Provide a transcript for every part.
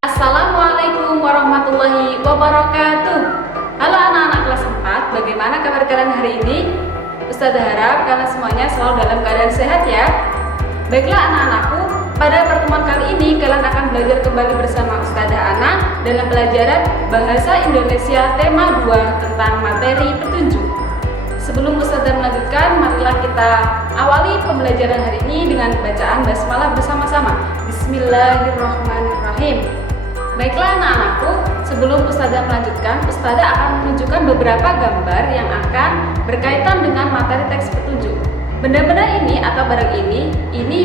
Assalamualaikum warahmatullahi wabarakatuh. Halo anak-anak kelas 4, bagaimana kabar kalian hari ini? Ustazah harap kalian semuanya selalu dalam keadaan sehat ya. Baiklah anak-anakku, pada pertemuan kali ini kalian akan belajar kembali bersama Ustazah Ana dalam pelajaran Bahasa Indonesia tema 2 tentang materi petunjuk. Sebelum Ustazah melanjutkan, marilah kita awali pembelajaran hari ini dengan bacaan basmalah bersama-sama. Bismillahirrahmanirrahim. Baiklah anak-anakku, sebelum Ustazah melanjutkan, Ustazah akan menunjukkan beberapa gambar yang akan berkaitan dengan materi teks petunjuk. Benda-benda ini atau barang ini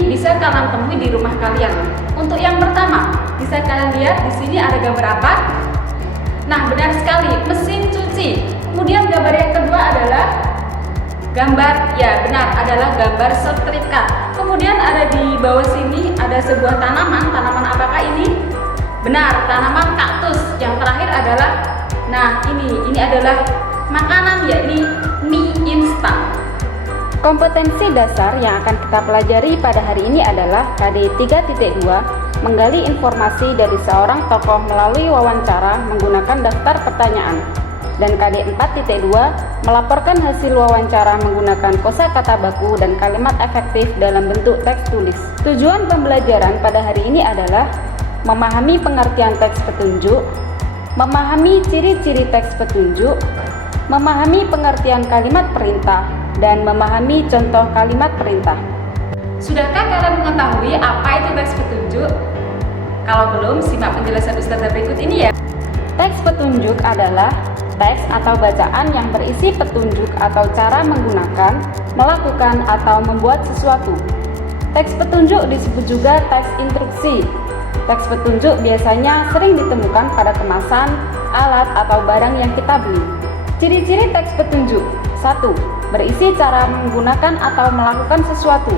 bisa kalian temui di rumah kalian. Untuk yang pertama, bisa kalian lihat di sini ada gambar apa? Nah, benar sekali, mesin cuci. Kemudian gambar yang kedua adalah adalah gambar setrika. Kemudian ada di bawah sini ada sebuah tanaman. Tanaman apakah ini? Benar, tanaman kaktus. Yang terakhir adalah, ini adalah makanan, yakni mie instan. Kompetensi dasar yang akan kita pelajari pada hari ini adalah KD 3.2, menggali informasi dari seorang tokoh melalui wawancara menggunakan daftar pertanyaan. Dan KD 4.2, melaporkan hasil wawancara menggunakan kosakata baku dan kalimat efektif dalam bentuk teks tulis. Tujuan pembelajaran pada hari ini adalah memahami pengertian teks petunjuk, memahami ciri-ciri teks petunjuk, memahami pengertian kalimat perintah, dan memahami contoh kalimat perintah. Sudahkah kalian mengetahui apa itu teks petunjuk? Kalau belum, simak penjelasan Ustazah berikut ini ya. Teks petunjuk adalah teks atau bacaan yang berisi petunjuk atau cara menggunakan, melakukan, atau membuat sesuatu. Teks petunjuk disebut juga teks instruksi. Teks petunjuk biasanya sering ditemukan pada kemasan, alat, atau barang yang kita beli. Ciri-ciri teks petunjuk: 1. Berisi cara menggunakan atau melakukan sesuatu.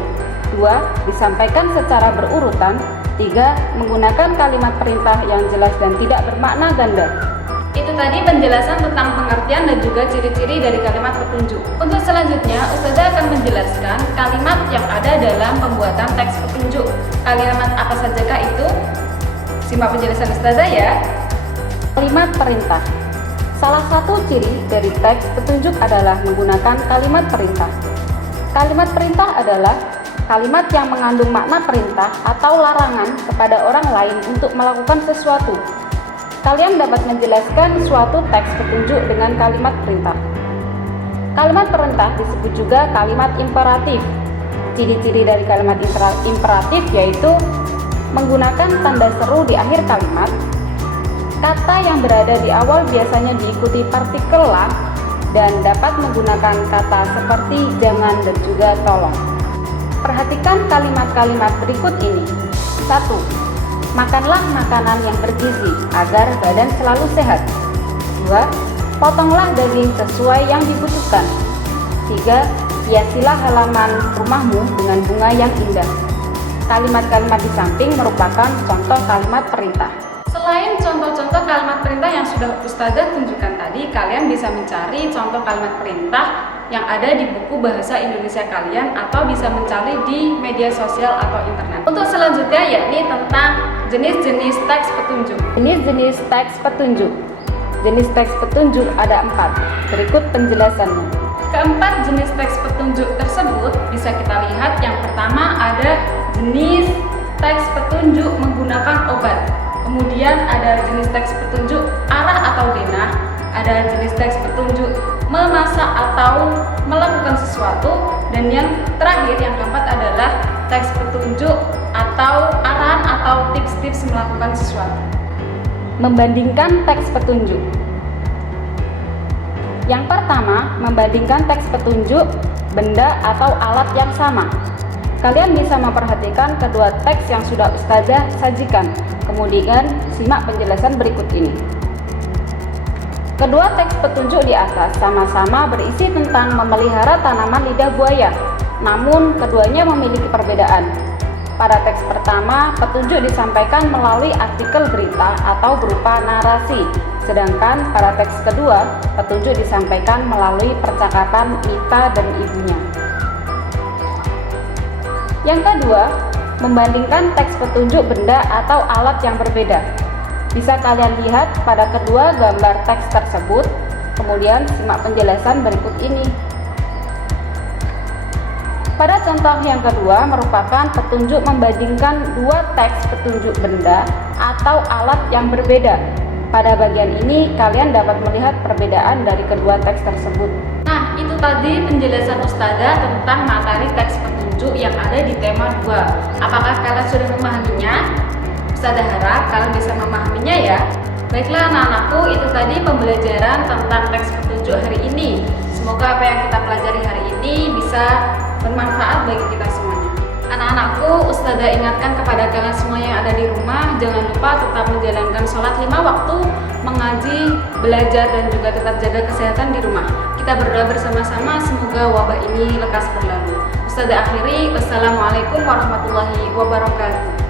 2. Disampaikan secara berurutan. 3. Menggunakan kalimat perintah yang jelas dan tidak bermakna ganda. Itu tadi penjelasan tentang pengertian dan juga ciri-ciri dari kalimat petunjuk. Untuk selanjutnya, Ustazah akan menjelaskan kalimat yang ada dalam pembuatan teks petunjuk. Kalimat apa sajakah itu? Simak penjelasan Ustazah ya. Kalimat perintah. Salah satu ciri dari teks petunjuk adalah menggunakan kalimat perintah. Kalimat perintah adalah kalimat yang mengandung makna perintah atau larangan kepada orang lain untuk melakukan sesuatu. Kalian dapat menjelaskan suatu teks petunjuk dengan kalimat perintah. Kalimat perintah disebut juga kalimat imperatif. Ciri-ciri dari kalimat imperatif yaitu menggunakan tanda seru di akhir kalimat. Kata yang berada di awal biasanya diikuti partikel lah dan dapat menggunakan kata seperti jangan dan juga tolong. Perhatikan kalimat-kalimat berikut ini. 1. Makanlah makanan yang bergizi agar badan selalu sehat. 2. Potonglah daging sesuai yang dibutuhkan. 3. Hiasilah halaman rumahmu dengan bunga yang indah. Kalimat-kalimat di samping merupakan contoh kalimat perintah. Selain contoh-contoh kalimat perintah yang sudah Ustazah tunjukkan tadi, kalian bisa mencari contoh kalimat perintah yang ada di buku bahasa Indonesia kalian atau bisa mencari di media sosial atau internet. Untuk selanjutnya yakni tentang jenis-jenis teks petunjuk. Jenis-jenis teks petunjuk. Jenis teks petunjuk ada 4. Berikut penjelasannya. Keempat jenis teks petunjuk tersebut bisa kita lihat. Yang pertama ada jenis teks petunjuk menggunakan obat. Kemudian ada jenis teks petunjuk arah atau denah. Ada jenis teks petunjuk memasak atau melakukan sesuatu. Dan yang terakhir, yang keempat adalah teks petunjuk atau arahan atau tips-tips melakukan sesuatu. Membandingkan teks petunjuk. Yang pertama, membandingkan teks petunjuk benda atau alat yang sama. Kalian bisa memperhatikan kedua teks yang sudah Ustazah sajikan. Kemudian simak penjelasan berikut ini. Kedua teks petunjuk di atas sama-sama berisi tentang memelihara tanaman lidah buaya. Namun keduanya memiliki perbedaan. Pada teks pertama, petunjuk disampaikan melalui artikel berita atau berupa narasi. Sedangkan pada teks kedua, petunjuk disampaikan melalui percakapan Mita dan ibunya. Yang kedua, membandingkan teks petunjuk benda atau alat yang berbeda. Bisa kalian lihat pada kedua gambar teks tersebut, kemudian simak penjelasan berikut ini. Pada contoh yang kedua merupakan petunjuk membandingkan dua teks petunjuk benda atau alat yang berbeda. Pada bagian ini kalian dapat melihat perbedaan dari kedua teks tersebut. Nah, itu tadi penjelasan Ustazah tentang materi teks petunjuk yang ada di tema 2. Apakah kalian sudah memahaminya? Ustazah harap kalian bisa memahaminya ya. Baiklah anak-anakku, itu tadi pembelajaran tentang teks petunjuk hari ini. Semoga apa yang kita pelajari hari ini bisa bermanfaat bagi kita semuanya. Anak-anakku, Ustazah ingatkan kepada kalian semua yang ada di rumah, jangan lupa tetap menjalankan sholat 5 waktu, mengaji, belajar, dan juga tetap jaga kesehatan di rumah. Kita berdoa bersama-sama semoga wabah ini lekas berlalu. Ustazah akhiri, wassalamualaikum warahmatullahi wabarakatuh.